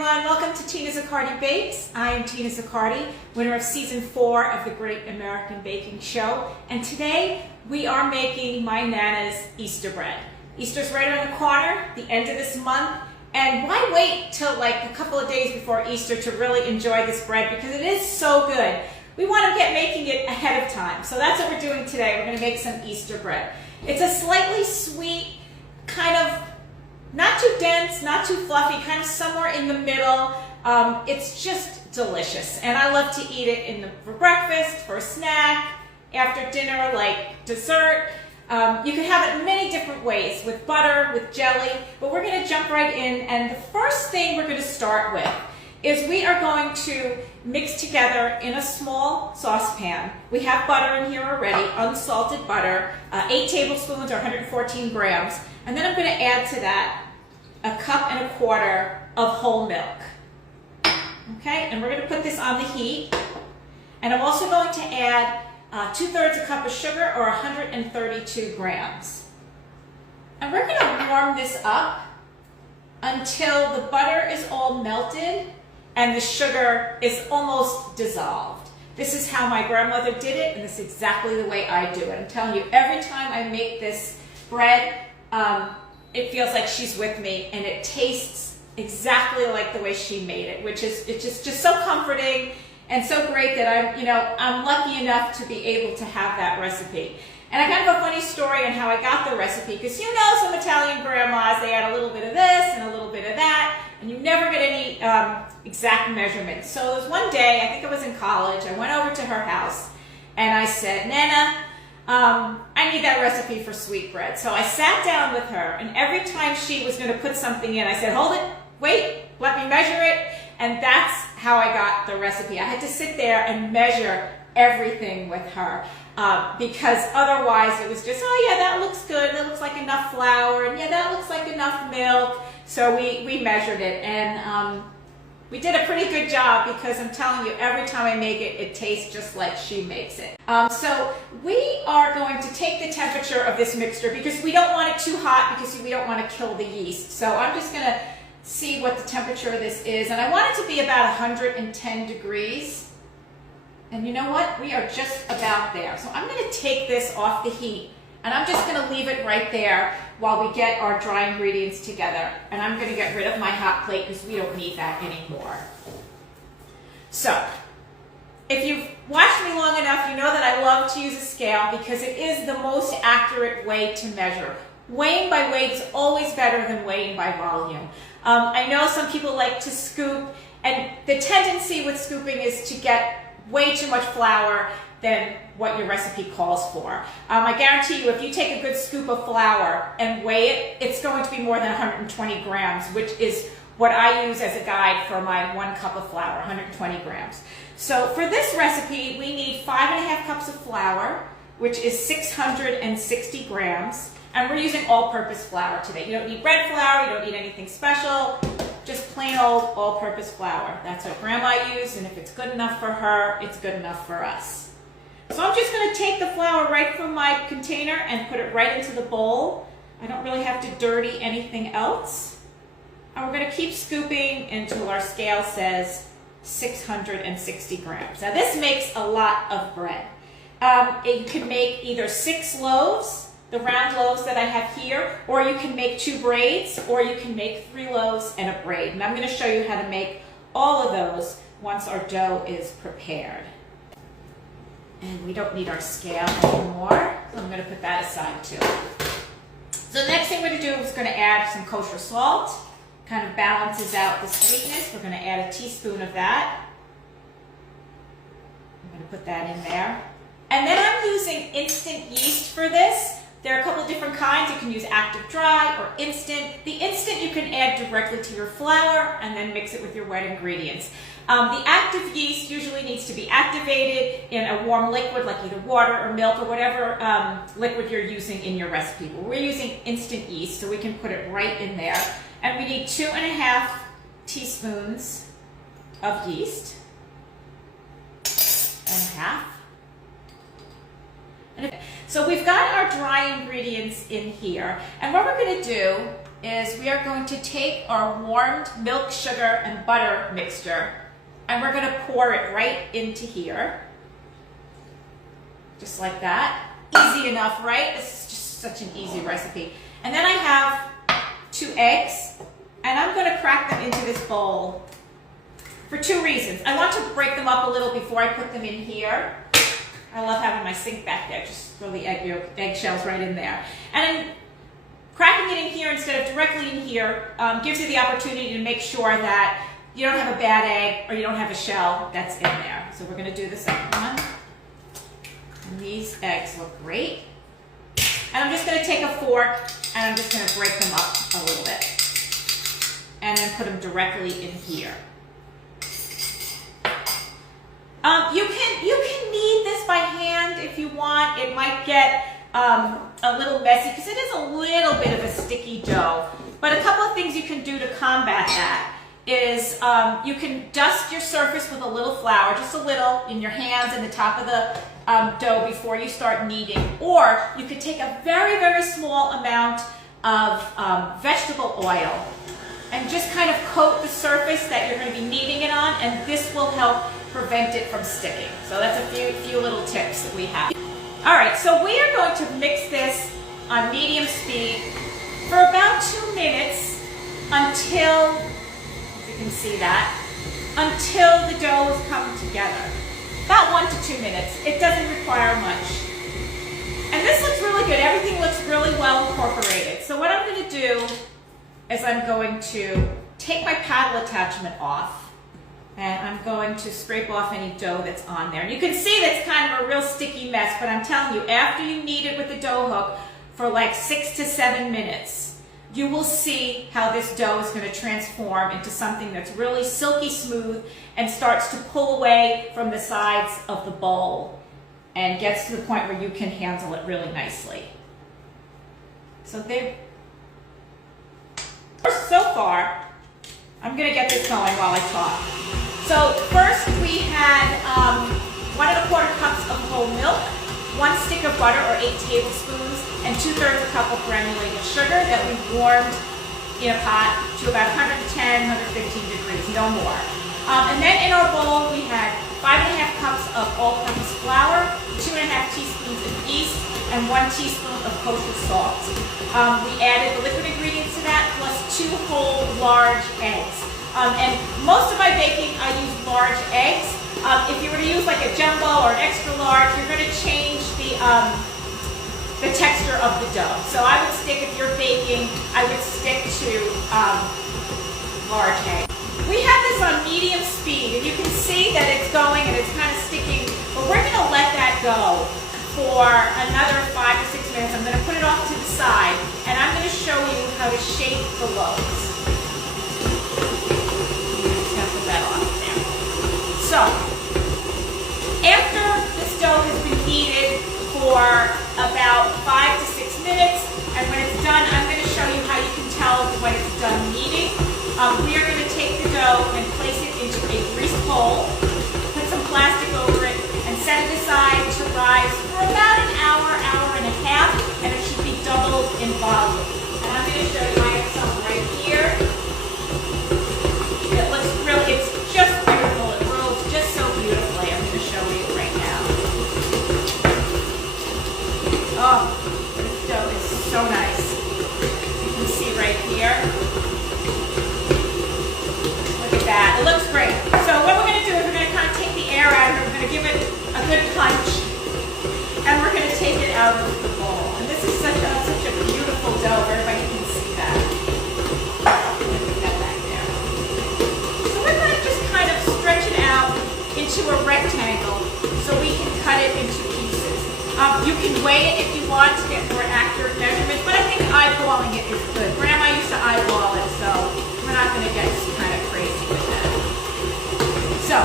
everyone. Welcome to Tina Zaccardi Bakes. I am Tina Zaccardi, winner of Season 4 of the Great American Baking Show. And today we are making my Nana's Easter bread. Easter's right around the corner, the end of this month. And why wait till like a couple of days before Easter to really enjoy this bread, because it is so good. We want to get making it ahead of time. So that's what we're doing today. We're going to make some Easter bread. It's a slightly sweet, kind of not too dense, not too fluffy, kind of somewhere in the middle. It's just delicious. And I love to eat it for breakfast, for a snack, after dinner, like dessert. You can have it many different ways, with butter, with jelly, but we're going to jump right in. And the first thing we're going to start with is we are going to mix together in a small saucepan. We have butter in here already, unsalted butter, 8 tablespoons or 114 grams. And then I'm going to add to that a cup and a quarter of whole milk. Okay, and we're going to put this on the heat. And I'm also going to add 2/3 a cup of sugar or 132 grams. And we're going to warm this up until the butter is all melted and the sugar is almost dissolved. This is how my grandmother did it, and this is exactly the way I do it. I'm telling you, every time I make this bread, it feels like she's with me, and it tastes exactly like the way she made it, which is just so comforting and so great that I'm lucky enough to be able to have that recipe. And I kind of have a funny story on how I got the recipe, because some Italian grandmas, they add a little bit of this and a little bit of that, and you never get any exact measurements. So there was one day, I think I was in college, I went over to her house and I said, Nana, I need that recipe for sweetbread. So I sat down with her, and every time she was going to put something in, I said, hold it, wait, let me measure it. And that's how I got the recipe. I had to sit there and measure everything with her, because otherwise it was just, oh yeah, that looks good, that looks like enough flour, and yeah, that looks like enough milk. So we measured it, and we did a pretty good job, because I'm telling you, every time I make it, it tastes just like she makes it. So we are going to take the temperature of this mixture, because we don't want it too hot, because we don't want to kill the yeast. So I'm just going to see what the temperature of this is, and I want it to be about 110 degrees. And you know what? We are just about there. So I'm going to take this off the heat, and I'm just going to leave it right there while we get our dry ingredients together. And I'm going to get rid of my hot plate, because we don't need that anymore. So, if you've watched me long enough, you know that I love to use a scale, because it is the most accurate way to measure. Weighing by weight is always better than weighing by volume. I know some people like to scoop, and the tendency with scooping is to get way too much flour than what your recipe calls for. I guarantee you, if you take a good scoop of flour and weigh it, it's going to be more than 120 grams, which is what I use as a guide for my 1 cup of flour, 120 grams. So for this recipe, we need 5½ cups of flour, which is 660 grams. And we're using all-purpose flour today. You don't need bread flour, you don't need anything special, just plain old all-purpose flour. That's what Grandma used, and if it's good enough for her, it's good enough for us. So I'm just going to take the flour right from my container and put it right into the bowl. I don't really have to dirty anything else. And we're going to keep scooping until our scale says 660 grams. Now this makes a lot of bread. You can make either 6 loaves, the round loaves that I have here, or you can make 2 braids, or you can make 3 loaves and a braid. And I'm going to show you how to make all of those once our dough is prepared. And we don't need our scale anymore, so I'm going to put that aside too. So the next thing we're going to do is going to add some kosher salt. Kind of balances out the sweetness. We're going to add a teaspoon of that. I'm going to put that in there. And then I'm using instant yeast for this. There are a couple of different kinds. You can use active dry or instant. The instant you can add directly to your flour and then mix it with your wet ingredients. The active yeast usually needs to be activated in a warm liquid, like either water or milk or whatever liquid you're using in your recipe. But we're using instant yeast, so we can put it right in there. And we need 2½ teaspoons of yeast. And half. So we've got our dry ingredients in here, and what we're going to do is we are going to take our warmed milk, sugar, and butter mixture, and we're going to pour it right into here. Just like that. Easy enough, right? This is just such an easy recipe. And then I have 2 eggs, and I'm going to crack them into this bowl for 2 reasons. I want to break them up a little before I put them in here. I love having my sink back there. Just throw the eggshells right in there. And cracking it in here instead of directly in here gives you the opportunity to make sure that you don't have a bad egg or you don't have a shell that's in there. So we're going to do the second one. And these eggs look great. And I'm just going to take a fork and I'm just going to break them up a little bit. And then put them directly in here. You can knead this by hand if you want. It might get a little messy because it is a little bit of a sticky dough. But a couple of things you can do to combat that is you can dust your surface with a little flour, just a little, in your hands and the top of the dough before you start kneading. Or you could take a very, very small amount of vegetable oil and just kind of coat the surface that you're going to be kneading it on, and this will help prevent it from sticking. So that's a few little tips that we have. All right, so we are going to mix this on medium speed for about 2 minutes until, as you can see that, until the dough is coming together. About 1 to 2 minutes. It doesn't require much. And this looks really good. Everything looks really well incorporated. So what I'm going to do is I'm going to take my paddle attachment off, and I'm going to scrape off any dough that's on there. And you can see that's kind of a real sticky mess, but I'm telling you, after you knead it with the dough hook for like 6 to 7 minutes, you will see how this dough is going to transform into something that's really silky smooth and starts to pull away from the sides of the bowl and gets to the point where you can handle it really nicely. So so far, I'm going to get this going while I talk. So first we had 1 1/4 cups of whole milk, 1 stick of butter or 8 tablespoons, and 2/3 cup of granulated sugar that we warmed in a pot to about 110, 115 degrees, no more. And then in our bowl we had 5 1/2 cups of all-purpose flour, 2 1/2 teaspoons of yeast, and 1 teaspoon of kosher salt. We added the liquid ingredients to that, plus 2 whole large eggs. And most of my baking, I use large eggs. If you were to use like a jumbo or an extra large, you're going to change the texture of the dough. So I would stick, if you're baking, I would stick to large eggs. We have this on medium speed, and you can see that it's going and it's kind of sticking, but we're going to let that go for another 5 to 6 minutes. I'm going to put it off to the side, and I'm going to show you how to shape the loaves. I'm just going to put that off there. So, after this dough has been kneaded for about 5 to 6 minutes, and when it's done, I'm going to show you how you can tell when it's done kneading. We are going to take the dough and place it into a greased bowl, put some plastic over it, and set it aside to rise for about an hour, hour and a half, and it should be doubled in volume. And I'm going to show you, I have some right here. It looks really, it's just beautiful. It rolls just so beautifully. I'm going to show you right now. Oh, this dough is so nice. You can see right here. That. It looks great. So what we're going to do is we're going to kind of take the air out of it. We're going to give it a good punch, and we're going to take it out of the bowl. And this is such a beautiful dough. Everybody can see that. Put that back there. So we're going to just kind of stretch it out into a rectangle so we can cut it into pieces. You can weigh it if you want to get more accurate measurements, but I think eyeballing it is good. Grandma used to eyeball it, so we're not going to get kind of crazy with that. So,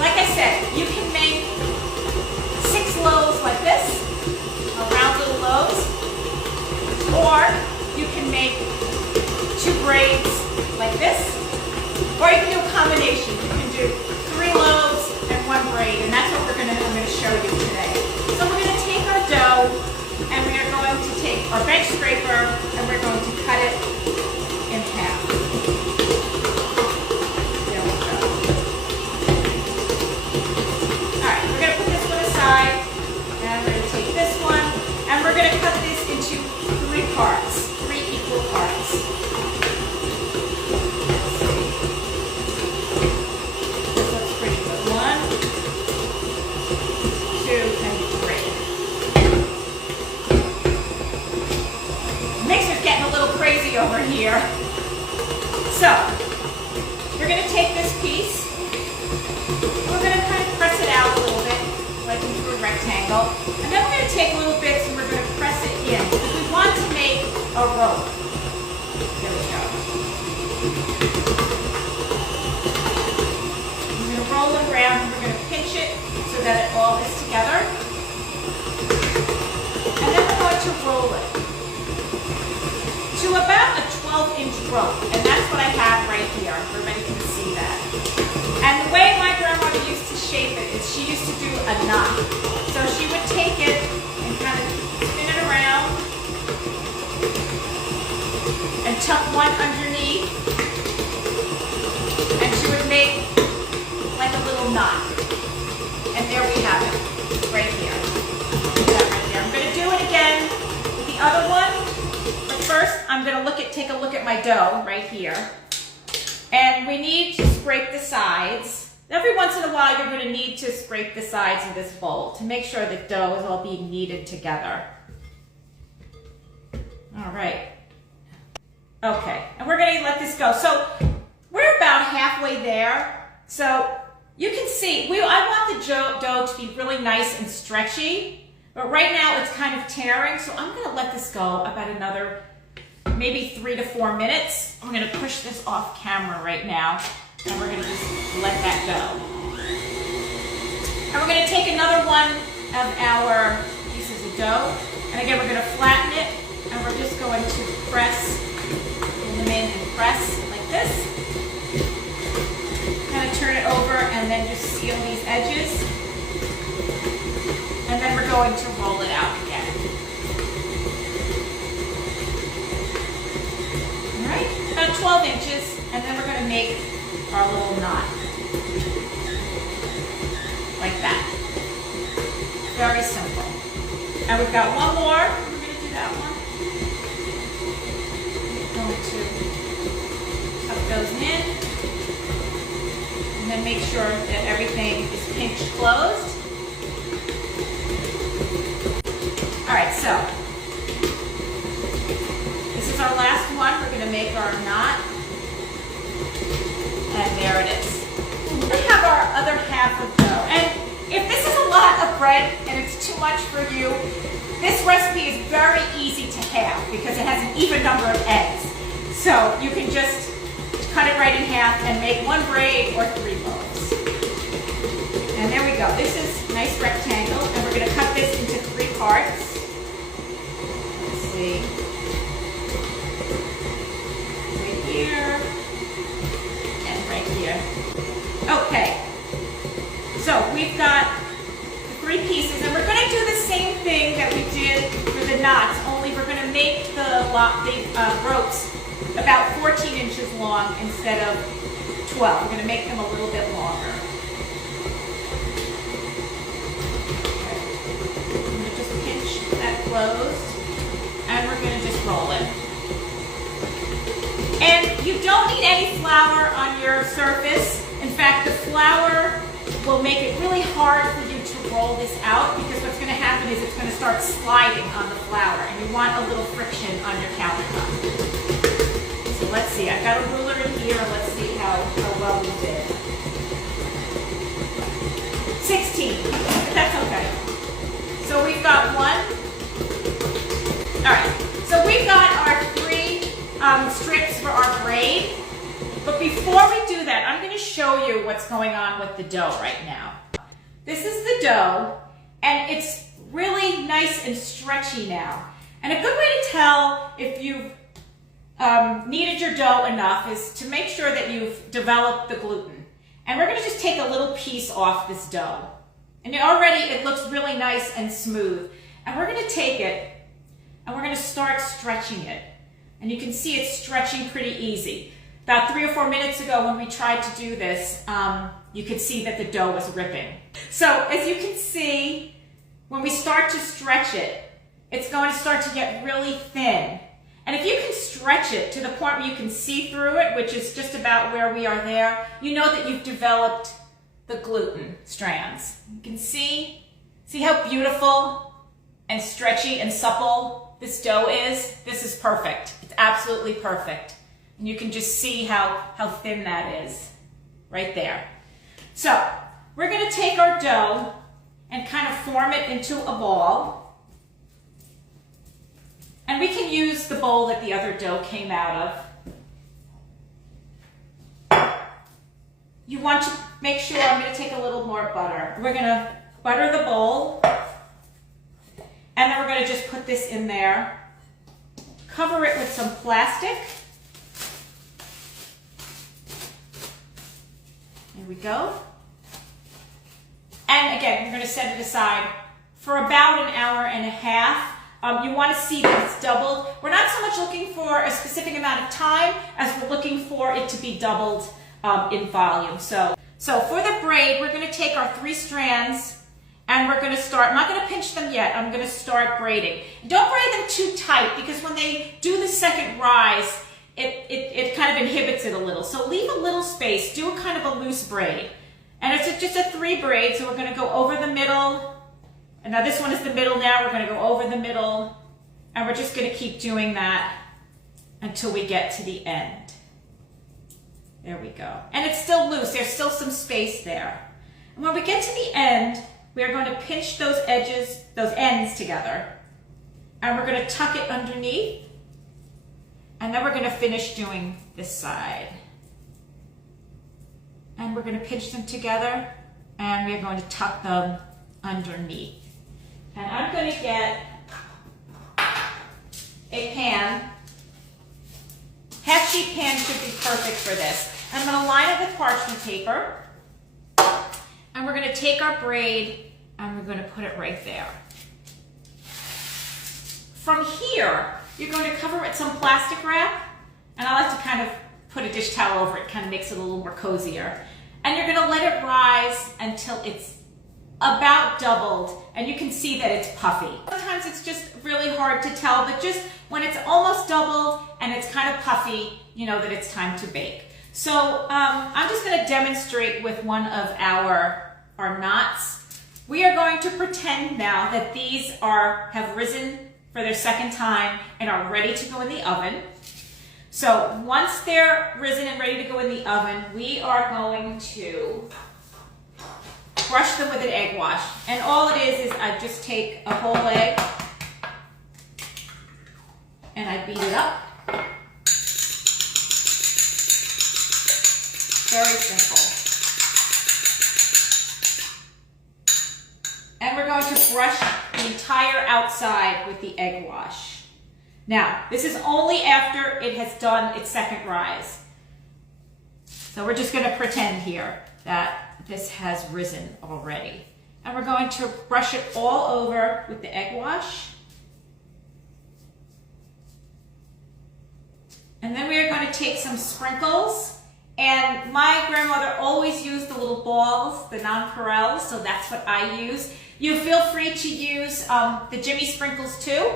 like I said, you can make 6 loaves like this, round little loaves, or you can make 2 braids like this, or you can do a combination. You can do 3 loaves and 1 braid, and that's what I'm going to show you today. So we're going to take our dough, and we are going to take our bench scraper, and we're going to cut it We're going to take this piece, we're going to kind of press it out a little bit, like into a rectangle, and then we're going to take little bits and we're going to press it in. We want to make a rope. There we go. I'm going to roll it around and we're going to pinch it so that it all is together. And then we're going to roll it to about a 12-inch rope, and that's what I have right here. Everybody can see that. And the way my grandmother used to shape it is she used to do a knot. So she would take it and kind of spin it around and tuck one underneath, and she would make like a little knot. And there we have it, right here. That right there. I'm going to do it again with the other one. First, I'm going to take a look at my dough right here. And we need to scrape the sides. Every once in a while, you're going to need to scrape the sides of this bowl to make sure the dough is all being kneaded together. All right. Okay, and we're going to let this go. So we're about halfway there. So you can see, I want the dough to be really nice and stretchy. But right now, it's kind of tearing. So I'm going to let this go about another maybe 3 to 4 minutes. I'm going to push this off camera right now, and we're going to just let that go. And we're going to take another one of our pieces of dough, and again, we're going to flatten it, and we're just going to press, pull them in and press like this. Kind of turn it over, and then just seal these edges. And then we're going to roll it out again. About 12 inches, and then we're going to make our little knot. Like that. Very simple. And we've got one more. We're going to do that one. We're going to tuck those in. And then make sure that everything is pinched closed. Alright, so this is our last one. We're going to make our knot. And there it is. We have our other half of dough. And if this is a lot of bread and it's too much for you, this recipe is very easy to have because it has an even number of eggs. So you can just cut it right in half and make 1 braid or 3 loaves. And there we go. This is a nice rectangle, and we're going to cut this into 3 parts. Let's see. Right here. And right here. Okay. So we've got the 3 pieces, and we're going to do the same thing that we did for the knots, only we're going to make the ropes about 14 inches long instead of 12. We're going to make them a little bit longer. Okay. I'm going to just pinch that closed, and we're going to just roll it. And you don't need any flour on your surface. In fact, the flour will make it really hard for you to roll this out, because what's going to happen is it's going to start sliding on the flour, and you want a little friction on your countertop. So let's see, I've got a ruler in here, let's see how well we did. 16, but that's okay. So we've got 1. All right, so we've got our 3 strips for our braid. But before we do that, I'm going to show you what's going on with the dough right now. This is the dough, and it's really nice and stretchy now. And a good way to tell if you've kneaded your dough enough is to make sure that you've developed the gluten. And we're going to just take a little piece off this dough. And already it looks really nice and smooth. And we're going to take it, and we're going to start stretching it. And you can see it's stretching pretty easy. About 3 or 4 minutes ago when we tried to do this, you could see that the dough was ripping. So as you can see, when we start to stretch it, it's going to start to get really thin. And if you can stretch it to the point where you can see through it, which is just about where we are there, you know that you've developed the gluten strands. You can see how beautiful and stretchy and supple this dough is? This is perfect. It's absolutely perfect. And you can just see how thin that is right there. So we're going to take our dough and kind of form it into a ball. And we can use the bowl that the other dough came out of. You want to make sure, I'm going to take a little more butter. We're going to butter the bowl. And then we're going to just put this in there. Cover it with some plastic. There we go. And again, we're going to set it aside for about an hour and a half. You want to see that it's doubled. We're not so much looking for a specific amount of time as we're looking for it to be doubled in volume. So for the braid, we're going to take our 3 strands and we're going to start. I'm not going to pinch them yet. I'm going to start braiding. Don't braid them too tight because when they do the second rise, it kind of inhibits it a little. So leave a little space. Do a kind of a loose braid. And it's just a 3 braid, so we're going to go over the middle. And now this one is the middle now. We're going to go over the middle. And we're just going to keep doing that until we get to the end. There we go. And it's still loose. There's still some space there. And when we get to the end, we are going to pinch those edges, those ends together. And we're going to tuck it underneath. And then we're going to finish doing this side. And we're going to pinch them together. And we're going to tuck them underneath. And I'm going to get a pan. Half-sheet pan should be perfect for this. I'm going to line it with parchment paper. And we're going to take our braid and we're going to put it right there. From here, you're going to cover it with some plastic wrap. And I like to kind of put a dish towel over it. Kind of makes it a little more cozier. And you're going to let it rise until it's about doubled. And you can see that it's puffy. Sometimes it's just really hard to tell, but just when it's almost doubled and it's kind of puffy, you know that it's time to bake. So I'm just going to demonstrate with one of our knots. We are going to pretend now that these have risen for their second time and are ready to go in the oven. So once they're risen and ready to go in the oven, we are going to brush them with an egg wash. And all it is I just take a whole egg and I beat it up. Very simple. And we're going to brush the entire outside with the egg wash. Now, this is only after it has done its second rise. So we're just going to pretend here that this has risen already. And we're going to brush it all over with the egg wash. And then we are going to take some sprinkles. And my grandmother always used the little balls, the nonpareils, so that's what I use. You feel free to use the Jimmy sprinkles too,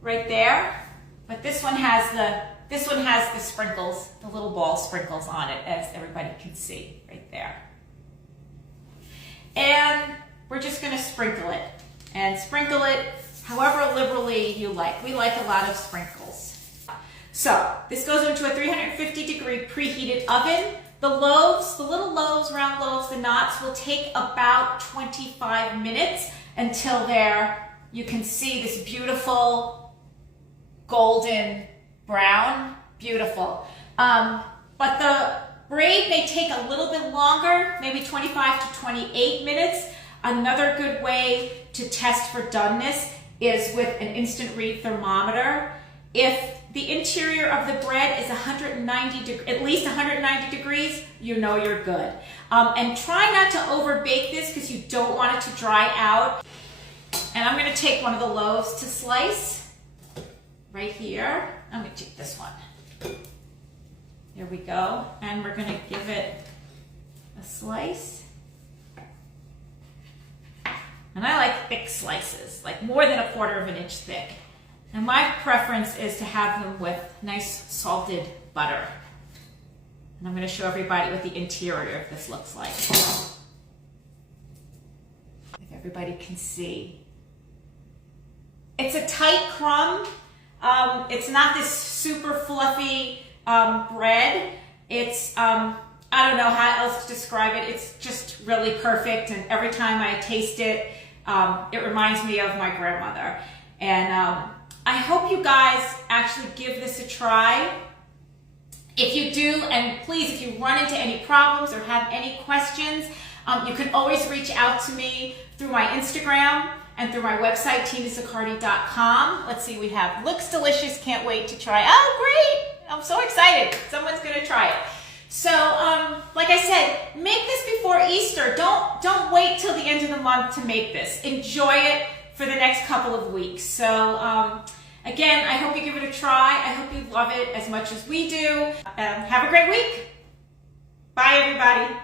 right there. But this one has the sprinkles, the little ball sprinkles on it, as everybody can see right there. And we're just going to sprinkle it, and sprinkle it however liberally you like. We like a lot of sprinkles. So this goes into a 350-degree preheated oven. The loaves, the little loaves, round loaves, the knots will take about 25 minutes until you can see this beautiful golden brown. Beautiful. But the braid may take a little bit longer, maybe 25 to 28 minutes. Another good way to test for doneness is with an instant read thermometer. If the interior of the bread is at least 190 degrees, you know you're good. And try not to over bake this because you don't want it to dry out. And I'm going to take one of the loaves to slice right here. I'm going to take this one. There we go. And we're going to give it a slice. And I like thick slices, like more than 1/4 inch thick. And my preference is to have them with nice salted butter. And I'm going to show everybody what the interior of this looks like. If everybody can see. It's a tight crumb. It's not this super fluffy bread. It's, I don't know how else to describe it. It's just really perfect. And every time I taste it, it reminds me of my grandmother. And I hope you guys actually give this a try. If you do, and please, if you run into any problems or have any questions, you can always reach out to me through my Instagram and through my website, tinasaccardi.com. Let's see, we have, looks delicious, can't wait to try. Oh, great, I'm so excited. Someone's gonna try it. So, like I said, make this before Easter. Don't wait till the end of the month to make this. Enjoy it for the next couple of weeks. So, again, I hope you give it a try. I hope you love it as much as we do. Have a great week. Bye, everybody.